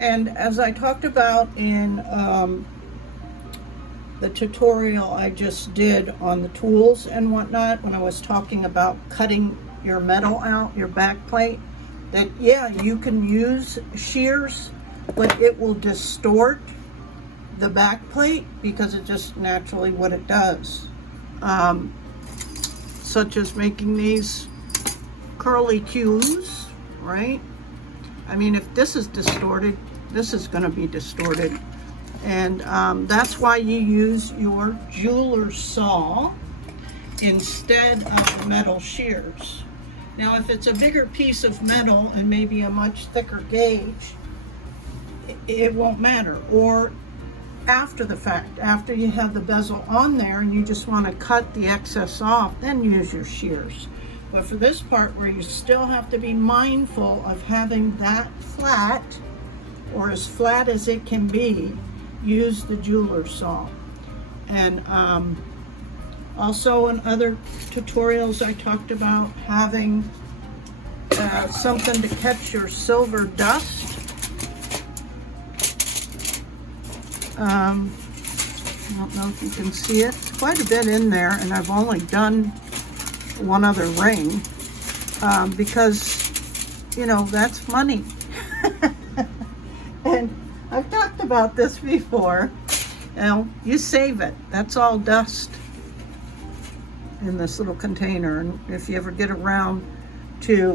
And as I talked about in the tutorial I just did on the tools and whatnot, when I was talking about cutting your metal out, your back plate, that yeah, you can use shears, but it will distort the back plate because it's just naturally what it does. Such as making these curly cues, right? I mean, if this is distorted, this is going to be distorted. And that's why you use your jeweler's saw instead of metal shears. Now, if it's a bigger piece of metal and maybe a much thicker gauge, it won't matter. Or after the fact, after you have the bezel on there and you just want to cut the excess off, then use your shears. But for this part where you still have to be mindful of having that flat, or as flat as it can be, use the jeweler's saw. And also in other tutorials I talked about having something to catch your silver dust. I don't know if you can see it. It's quite a bit in there, and I've only done one other ring because, you know, that's money. And I've talked about this before. You know, you save it. That's all dust in this little container. And if you ever get around to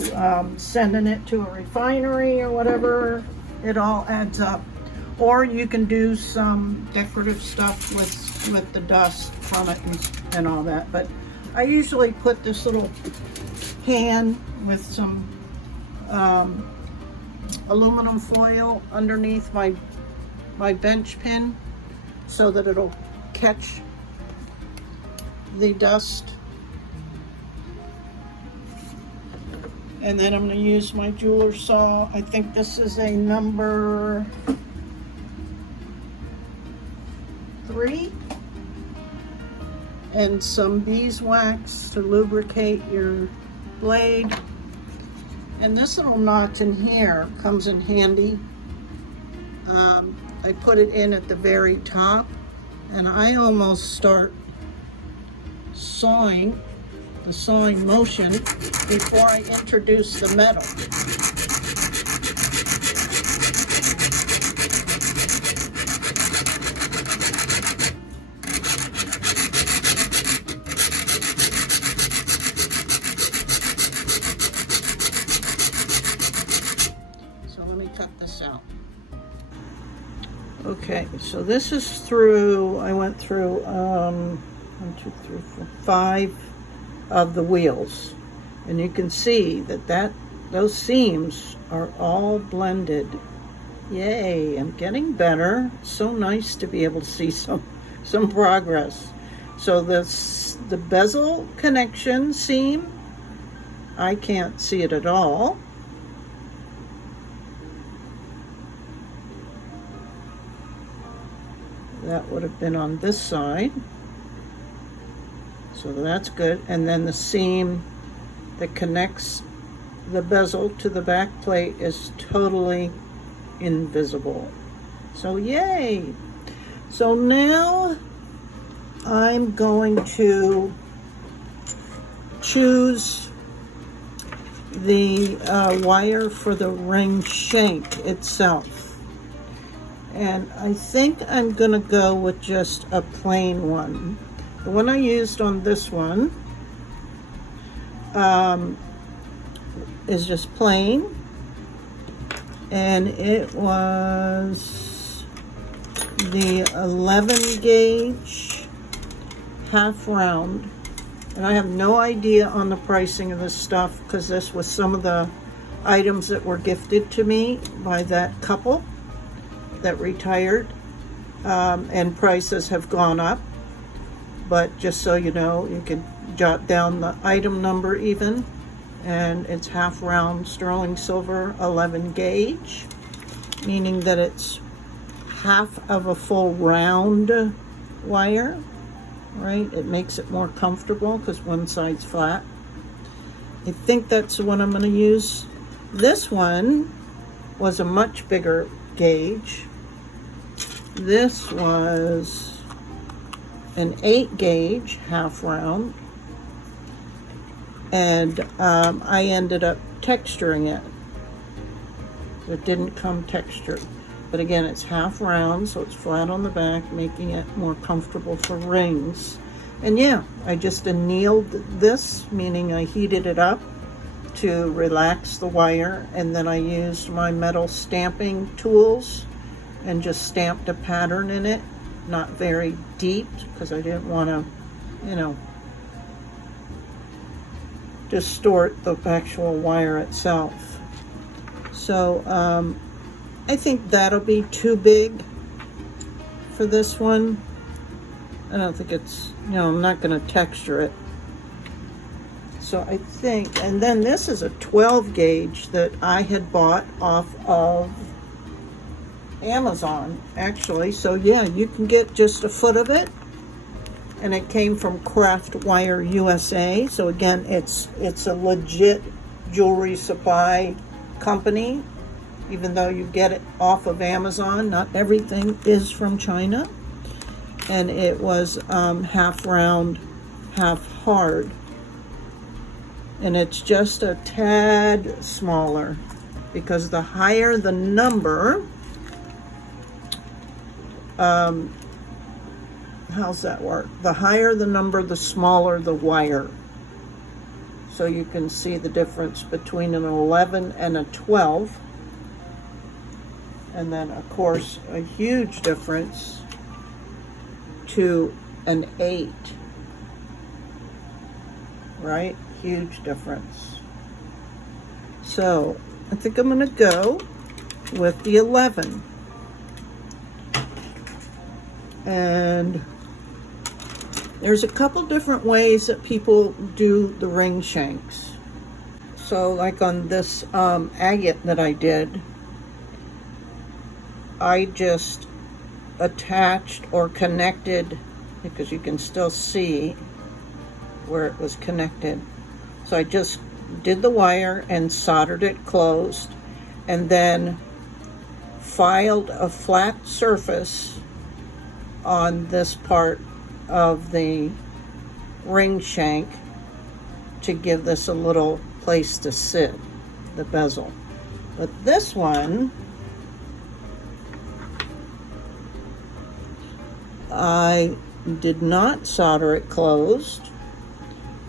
sending it to a refinery or whatever, it all adds up. Or you can do some decorative stuff with the dust from it and all that. But I usually put this little pan with some aluminum foil underneath my bench pin so that it'll catch the dust. And then I'm going to use my jeweler's saw. I think this is a number 3. And some beeswax to lubricate your blade. And this little notch in here comes in handy. I put it in at the very top, and I almost start sawing, the sawing motion, before I introduce the metal. Okay, so this is through, I went through 1, 2, 3, 4, 5 of the wheels. And you can see that those seams are all blended. Yay, I'm getting better. It's so nice to be able to see some progress. So the bezel connection seam, I can't see it at all. That would have been on this side. So that's good. And then the seam that connects the bezel to the back plate is totally invisible. So yay! So now I'm going to choose the wire for the ring shank itself. And I think I'm gonna go with just a plain one. The one I used on this one is just plain, and it was the 11 gauge half round. And I have no idea on the pricing of this stuff because this was some of the items that were gifted to me by that couple that retired, and prices have gone up. But just so you know, you can jot down the item number even, and it's half round sterling silver 11 gauge, meaning that it's half of a full round wire, right? It makes it more comfortable because one side's flat. I think that's the one I'm going to use. This one was a much bigger gauge. This was an 8 gauge half round, and I ended up texturing it. It didn't come textured, but again, it's half round, so it's flat on the back, making it more comfortable for rings. And yeah, I just annealed this, meaning I heated it up to relax the wire, and then I used my metal stamping tools and just stamped a pattern in it, not very deep because I didn't want to, you know, distort the actual wire itself. So I think that'll be too big for this one. I don't think it's, you know, I'm not going to texture it. So I think, and then this is a 12 gauge that I had bought off of Amazon, actually. So yeah, you can get just a foot of it, and it came from Craft Wire USA. So again, it's a legit jewelry supply company, even though you get it off of Amazon. Not everything is from China. And it was half round, half hard. And it's just a tad smaller, because the higher the number, how's that work? The higher the number, the smaller the wire. So you can see the difference between an 11 and a 12. And then, of course, a huge difference to an 8. Right? Huge difference. So I think I'm going to go with the 11. And there's a couple different ways that people do the ring shanks. So like on this agate that I did, I just attached or connected, because you can still see where it was connected. So I just did the wire and soldered it closed, and then filed a flat surface on this part of the ring shank to give this a little place to sit, the bezel. But this one, I did not solder it closed,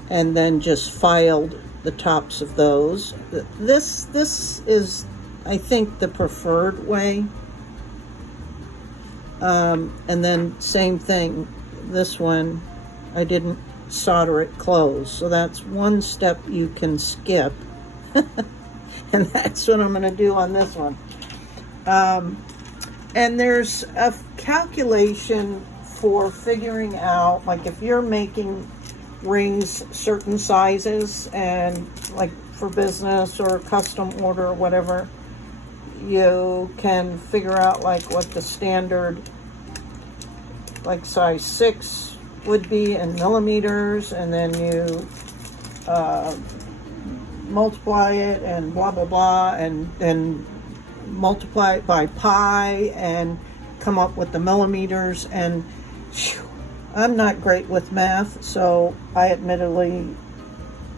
and then just filed the tops of those. This is, I think, the preferred way. And then same thing, this one, I didn't solder it closed. So that's one step you can skip. And that's what I'm going to do on this one. And there's a calculation for figuring out, like if you're making rings certain sizes, and like for business or custom order or whatever, you can figure out like what the standard like size 6 would be in millimeters, and then you multiply it and blah blah blah, and then multiply it by pi and come up with the millimeters. And whew, I'm not great with math, so I admittedly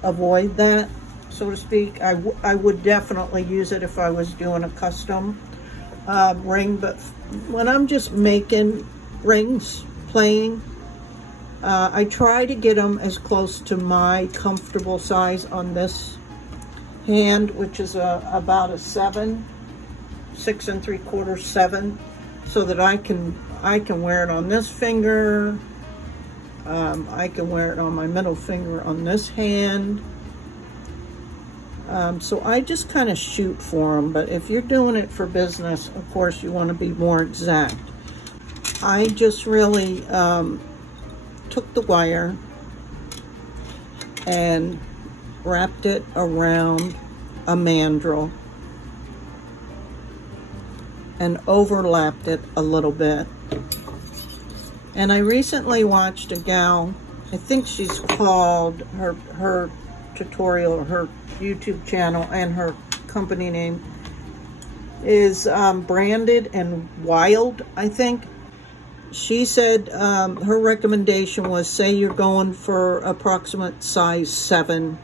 avoid that, so to speak. I would definitely use it if I was doing a custom ring, but when I'm just making rings, playing, I try to get them as close to my comfortable size on this hand, which is about a 7, 6 3/4, 7, so that I can wear it on this finger. I can wear it on my middle finger on this hand. So I just kind of shoot for them. But if you're doing it for business, of course, you want to be more exact. I just really took the wire and wrapped it around a mandrel and overlapped it a little bit. And I recently watched a gal, I think she's called, her tutorial, her YouTube channel and her company name is branded and wild, I think. She said her recommendation was, say you're going for approximate size 7,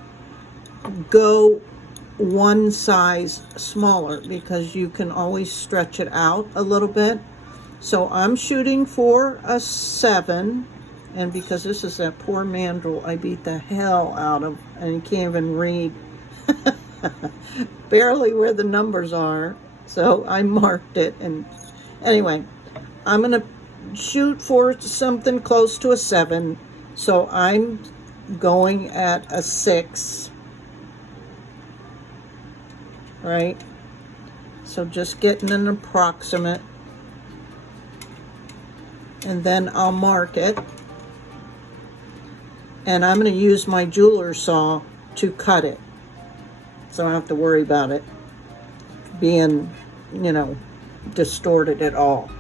go one size smaller because you can always stretch it out a little bit. So I'm shooting for a 7, and because this is that poor mandrel I beat the hell out of, and you can't even read barely where the numbers are, so I marked it. And anyway, I'm gonna shoot for something close to a 7, so I'm going at a 6, right? So just getting an approximate, and then I'll mark it, and I'm going to use my jeweler saw to cut it, so I don't have to worry about it being, you know, distorted at all.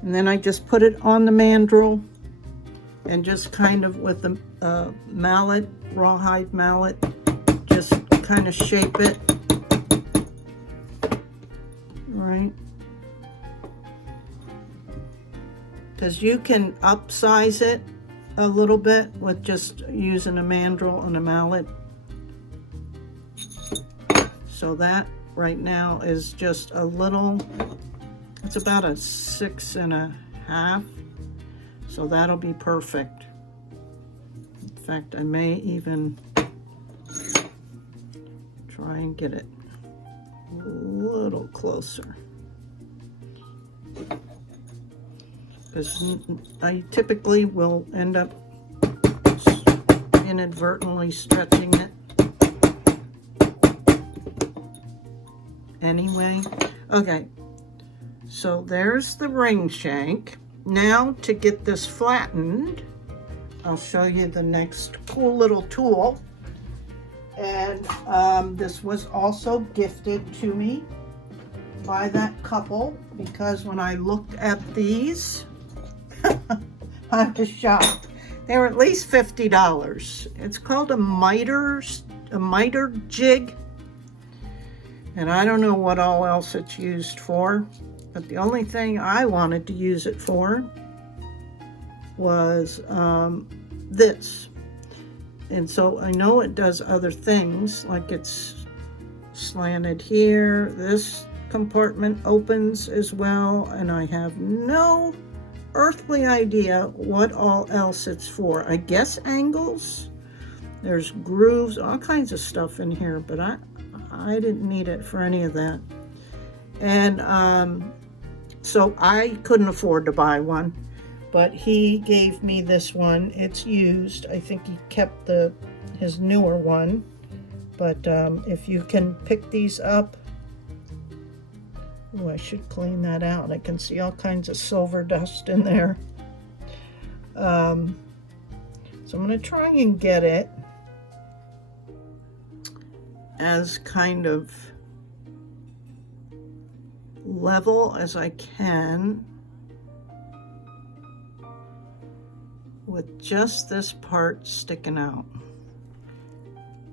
And then I just put it on the mandrel and just kind of with the mallet, rawhide mallet, just kind of shape it, right? Because you can upsize it a little bit with just using a mandrel and a mallet. So that right now is just a little, it's about a 6.5, so that'll be perfect. In fact, I may even try and get it a little closer, because I typically will end up inadvertently stretching it anyway. Okay. So there's the ring shank. Now to get this flattened, I'll show you the next cool little tool. And this was also gifted to me by that couple, because when I looked at these, I was shocked. They were at least $50. It's called a miter jig. And I don't know what all else it's used for. But the only thing I wanted to use it for was this. And so I know it does other things, like it's slanted here. This compartment opens as well, and I have no earthly idea what all else it's for. I guess angles. There's grooves, all kinds of stuff in here, but I didn't need it for any of that. And so I couldn't afford to buy one, but he gave me this one. It's used. I think he kept his newer one, but if you can pick these up, oh, I should clean that out. I can see all kinds of silver dust in there. So I'm going to try and get it as kind of level as I can with just this part sticking out.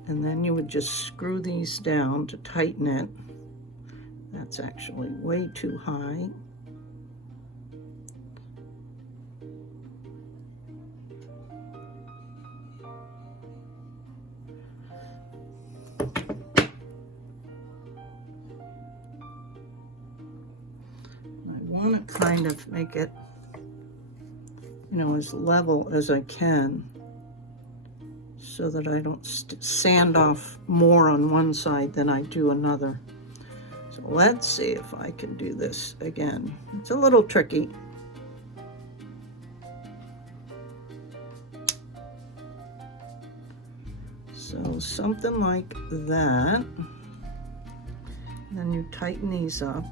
And then you would just screw these down to tighten it. That's actually way too high. Want to kind of make it, you know, as level as I can, so that I don't sand off more on one side than I do another. So let's see if I can do this again. It's a little tricky. So something like that. Then you tighten these up.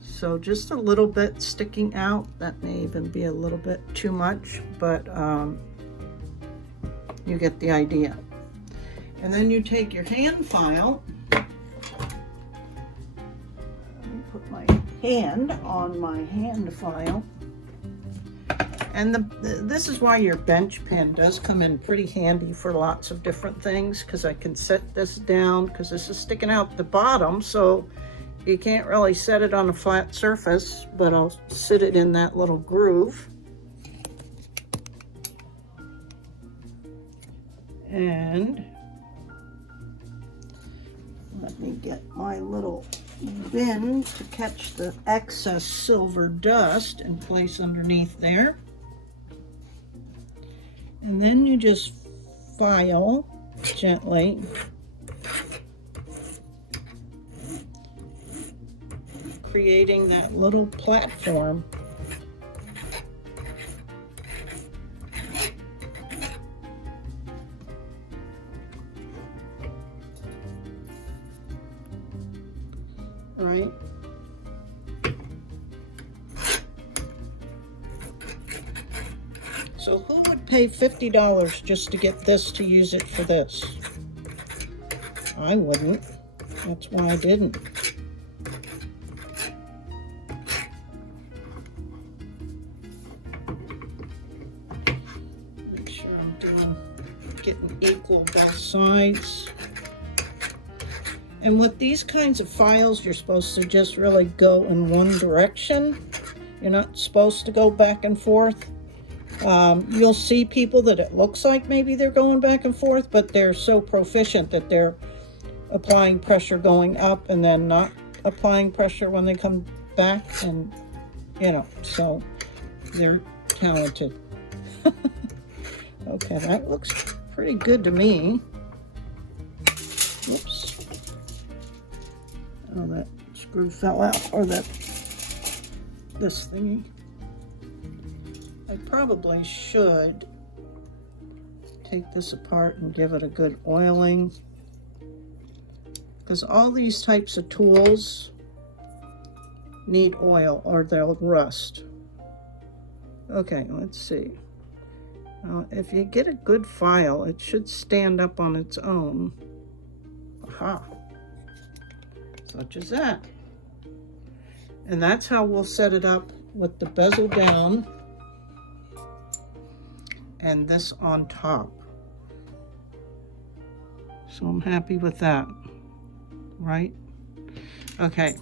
So just a little bit sticking out. That may even be a little bit too much, but you get the idea. And then you take your hand file. Let me put my hand on my hand file. And this is why your bench pin does come in pretty handy for lots of different things, because I can set this down, because this is sticking out the bottom, so you can't really set it on a flat surface, but I'll sit it in that little groove. And let me get my little bin to catch the excess silver dust and place underneath there. And then you just file gently creating that little platform. Right? So who would pay $50 just to get this, to use it for this? I wouldn't. That's why I didn't. Make sure I'm getting equal both sides. And with these kinds of files, you're supposed to just really go in one direction. You're not supposed to go back and forth. You'll see people that it looks like maybe they're going back and forth, but they're so proficient that they're applying pressure going up and then not applying pressure when they come back, and you know, so they're talented. Okay, that looks pretty good to me. Whoops. Oh, that screw fell out, or this thingy. I probably should take this apart and give it a good oiling, because all these types of tools need oil or they'll rust. Okay, let's see. If you get a good file, it should stand up on its own. Aha. Such as that. And that's how we'll set it up, with the bezel down and this on top. So I'm happy with that, right? Okay,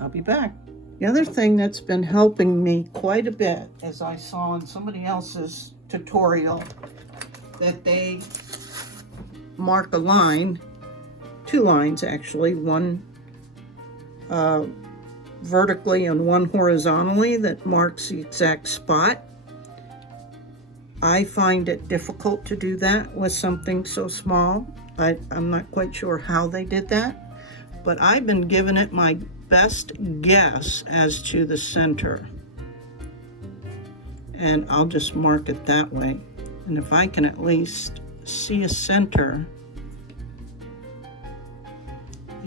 I'll be back. The other thing that's been helping me quite a bit, as I saw in somebody else's tutorial, that they mark a line, 2 lines actually, one vertically and one horizontally, that marks the exact spot. I find it difficult to do that with something so small. I'm not quite sure how they did that, but I've been giving it my best guess as to the center. And I'll just mark it that way. And if I can at least see a center,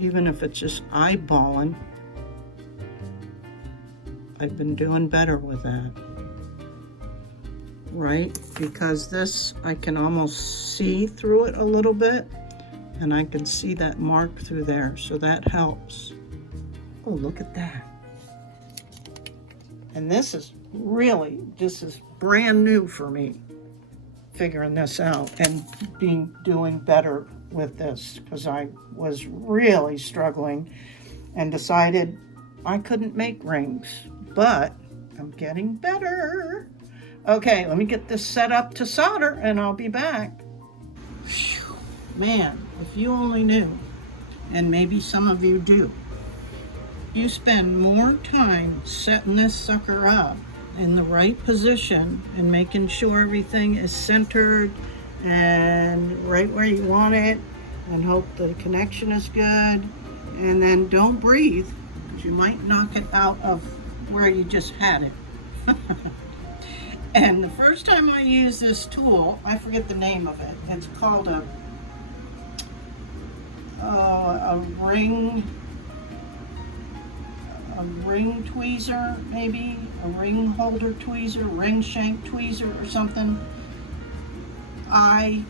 even if it's just eyeballing, I've been doing better with that. Right? Because this, I can almost see through it a little bit, and I can see that mark through there, so that helps. Oh, look at that. And this is brand new for me, figuring this out and doing better with this, because I was really struggling and decided I couldn't make rings, but I'm getting better. Okay, let me get this set up to solder and I'll be back. Whew, man, if you only knew, and maybe some of you do, you spend more time setting this sucker up in the right position and making sure everything is centered and right where you want it, and hope the connection is good, and then don't breathe, because you might knock it out of where you just had it. And the first time I used this tool, I forget the name of it. It's called a ring tweezer, maybe a ring holder tweezer, ring shank tweezer or something. I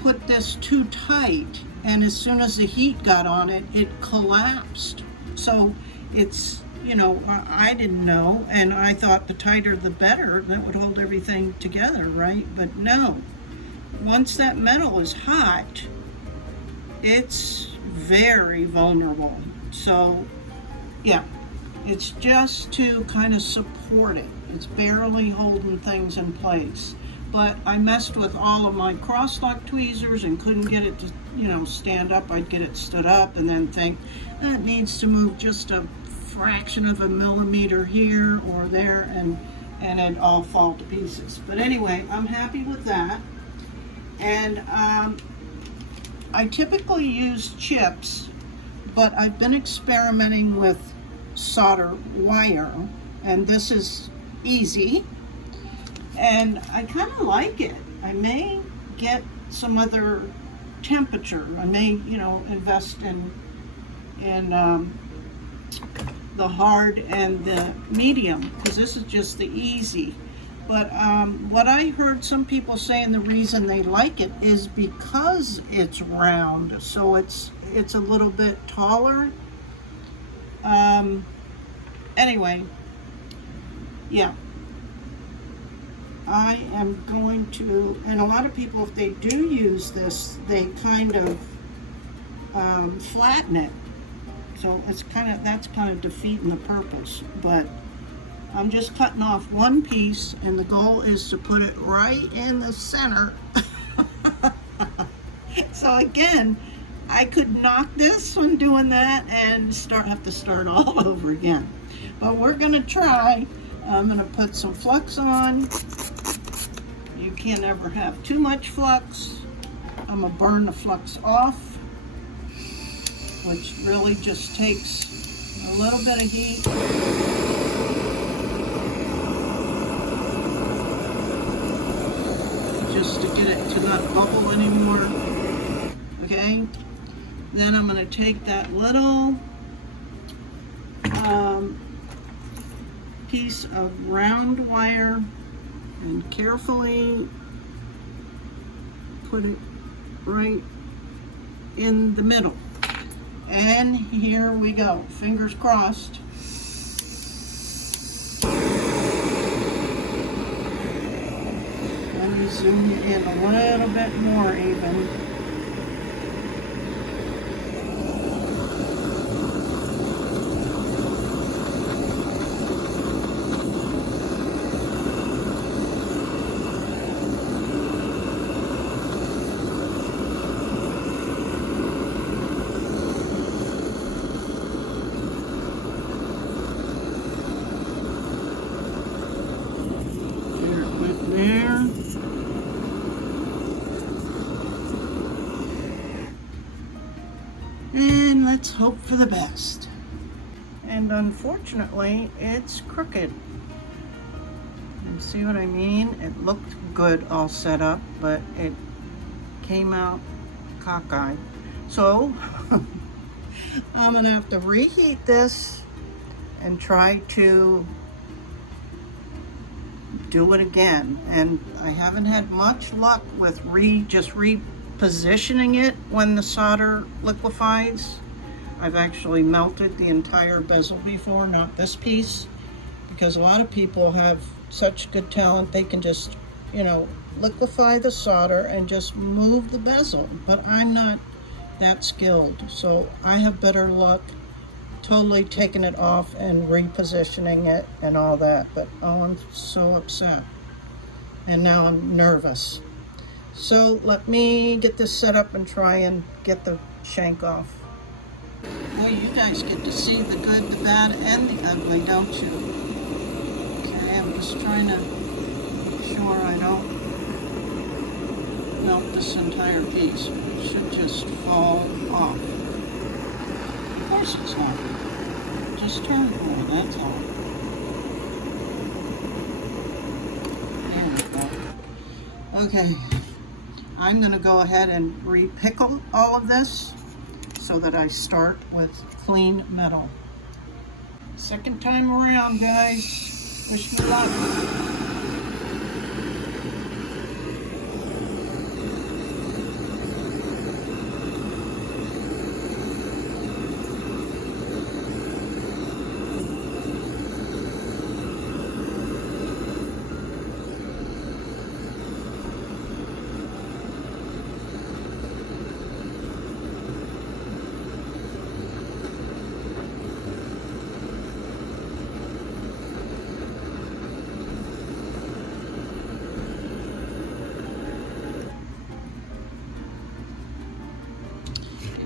put this too tight, and as soon as the heat got on it, it collapsed. So it's you know, I didn't know, and I thought the tighter the better, that would hold everything together, right? But no, once that metal is hot, it's very vulnerable. So yeah, it's just to kind of support it. It's barely holding things in place. But I messed with all of my crosslock tweezers and couldn't get it to, you know, stand up. I'd get it stood up and then think that needs to move just a fraction of a millimeter here or there, and it'd all fall to pieces. But anyway, I'm happy with that. And I typically use chips, but I've been experimenting with solder wire, and this is easy, and I kind of like it. I may get some other temperature. I may, you know, invest in the hard and the medium, because this is just the easy. But what I heard some people saying, the reason they like it is because it's round, so it's a little bit taller. Anyway, yeah, I am going to, and a lot of people, if they do use this, they kind of flatten it. So it's that's kind of defeating the purpose. But I'm just cutting off one piece, and the goal is to put it right in the center. So again, I could knock this from doing that and have to start all over again. But we're gonna try. I'm gonna put some flux on. You can't ever have too much flux. I'm gonna burn the flux off, which really just takes a little bit of heat. Just to get it to not bubble anymore. Okay? Then I'm going to take that little piece of round wire and carefully put it right in the middle. And here we go. Fingers crossed. Let me zoom in a little bit more even. And let's hope for the best. And unfortunately, it's crooked. You see what I mean? It looked good all set up, but it came out cockeyed. So I'm gonna have to reheat this and try to do it again. And I haven't had much luck with just repositioning it when the solder liquefies. I've actually melted the entire bezel before, not this piece, because a lot of people have such good talent, they can just, you know, liquefy the solder and just move the bezel, but I'm not that skilled, so I have better luck totally taking it off and repositioning it and all that. But oh, I'm so upset, and now I'm nervous. So let me get this set up and try and get the shank off. Well, you guys get to see the good, the bad, and the ugly, don't you? Okay, I'm just trying to make sure I don't melt this entire piece. It should just fall off. Of course it's not. Just turn it over, that's all. There we go. Okay, I'm going to go ahead and re-pickle all of this so that I start with clean metal. Second time around, guys. Wish me luck.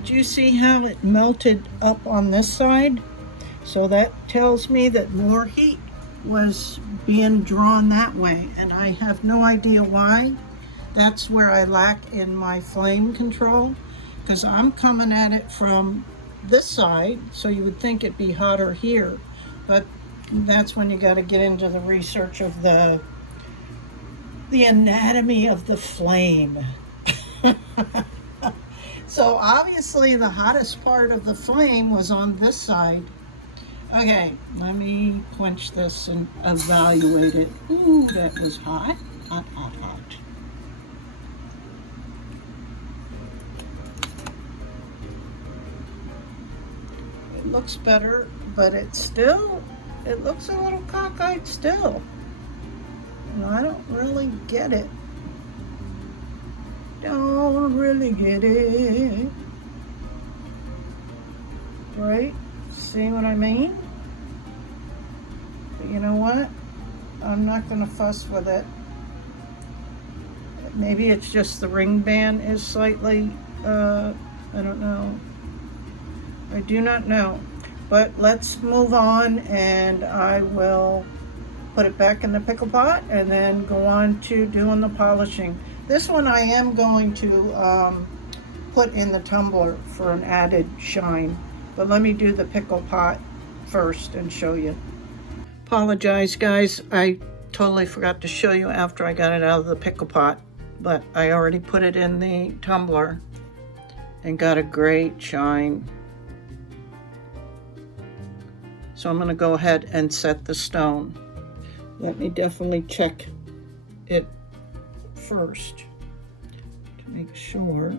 Did you see how it melted up on this side? So that tells me that more heat was being drawn that way, and I have no idea why. That's where I lack in my flame control, because I'm coming at it from this side, so you would think it'd be hotter here, but that's when you got to get into the research of the anatomy of the flame. So obviously the hottest part of the flame was on this side. Okay, let me quench this and evaluate it. Ooh, that was hot. Hot, hot, hot. It looks better, but it looks a little cockeyed still. And I don't really get it. Don't really get it. Right? See what I mean? But you know what? I'm not going to fuss with it. Maybe it's just the ring band is slightly, I don't know. I do not know. But let's move on, and I will put it back in the pickle pot and then go on to doing the polishing. This one I am going to put in the tumbler for an added shine. But let me do the pickle pot first and show you. Apologize, guys. I totally forgot to show you after I got it out of the pickle pot. But I already put it in the tumbler and got a great shine. So I'm going to go ahead and set the stone. Let me definitely check it first to make sure.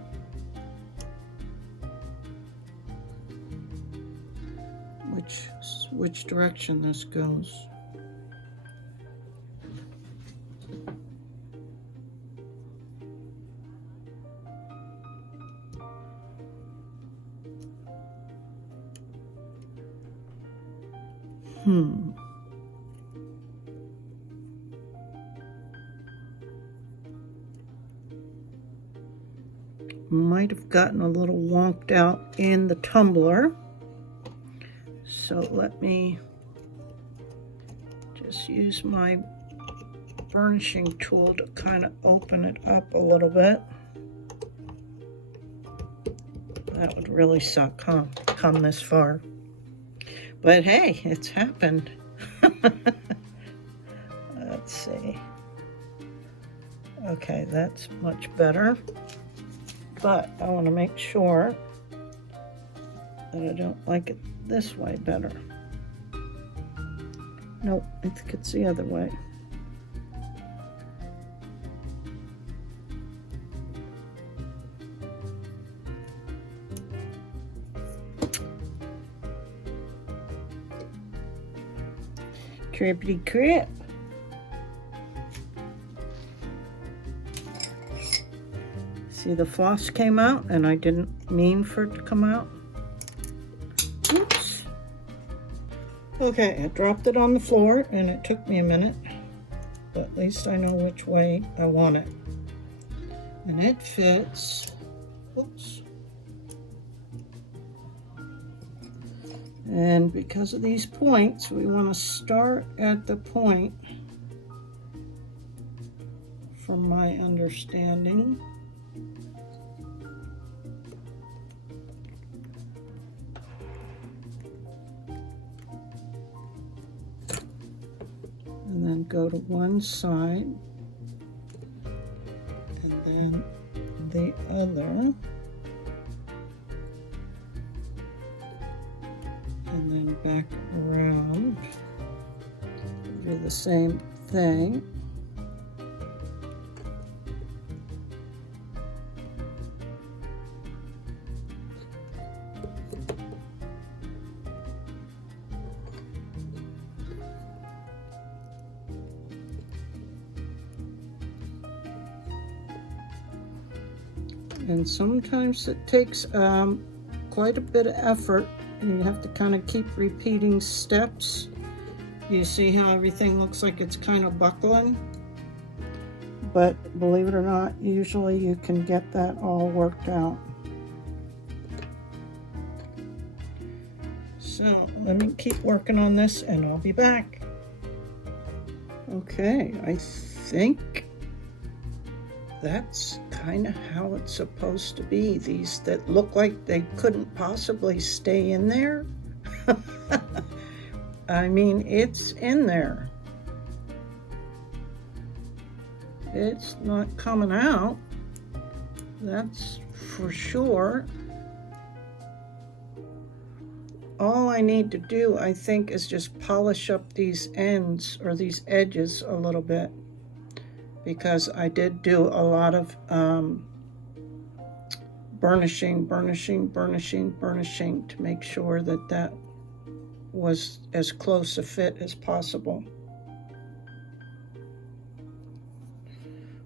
Which direction this goes. Might have gotten a little wonked out in the tumbler. So let me just use my burnishing tool to kind of open it up a little bit. That would really suck, huh? Come this far. But hey, it's happened. Let's see. Okay, that's much better. But I want to make sure that I don't like it this way better. Nope, I think it's the other way. Crippity crip. See, the floss came out and I didn't mean for it to come out. Oops. Okay, I dropped it on the floor and it took me a minute, but at least I know which way I want it. And it fits. Oops. And because of these points, we want to start at the point, from my understanding. And then go to one side, and then the other. And then back around, do the same thing. And sometimes it takes quite a bit of effort, and you have to kind of keep repeating steps. You see how everything looks like it's kind of buckling? But believe it or not, usually you can get that all worked out. So let me keep working on this and I'll be back. Okay, I think that's kind of how it's supposed to be. These that look like they couldn't possibly stay in there. I mean, it's in there. It's not coming out. That's for sure. All I need to do, I think, is just polish up these ends or these edges a little bit, because I did do a lot of burnishing to make sure that that was as close a fit as possible.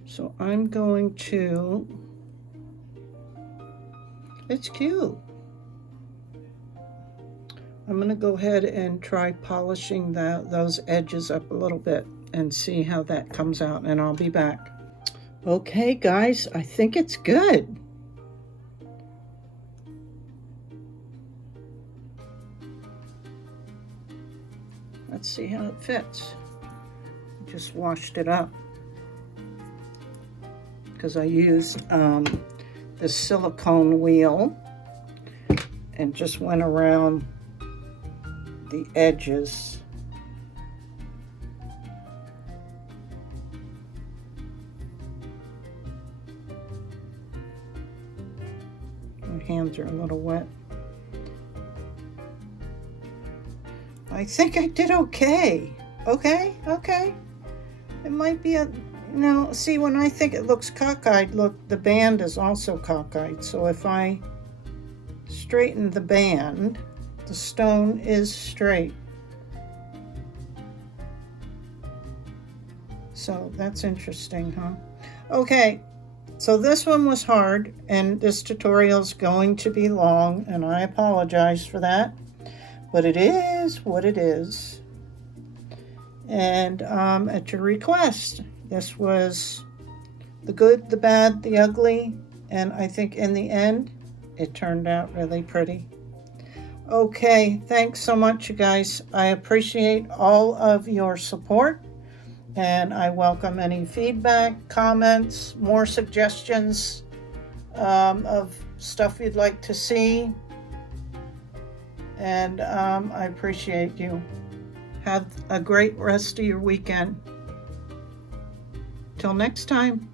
So I'm going to, it's cute. I'm going to go ahead and try polishing those edges up a little bit and see how that comes out, and I'll be back. Okay, guys, I think it's good. Let's see how it fits. Just washed it up because I used the silicone wheel and just went around the edges. My hands are a little wet. I think I did okay. Okay. It might be see, when I think it looks cockeyed, look, the band is also cockeyed. So if I straighten the band, the stone is straight. So that's interesting, huh? Okay, so this one was hard, and this tutorial is going to be long, and I apologize for that, but it is what it is. And at your request, this was the good, the bad, the ugly, and I think in the end, it turned out really pretty. Okay, thanks so much, you guys. I appreciate all of your support, and I welcome any feedback, comments, more suggestions of stuff you'd like to see, and I appreciate you. Have a great rest of your weekend. Till next time.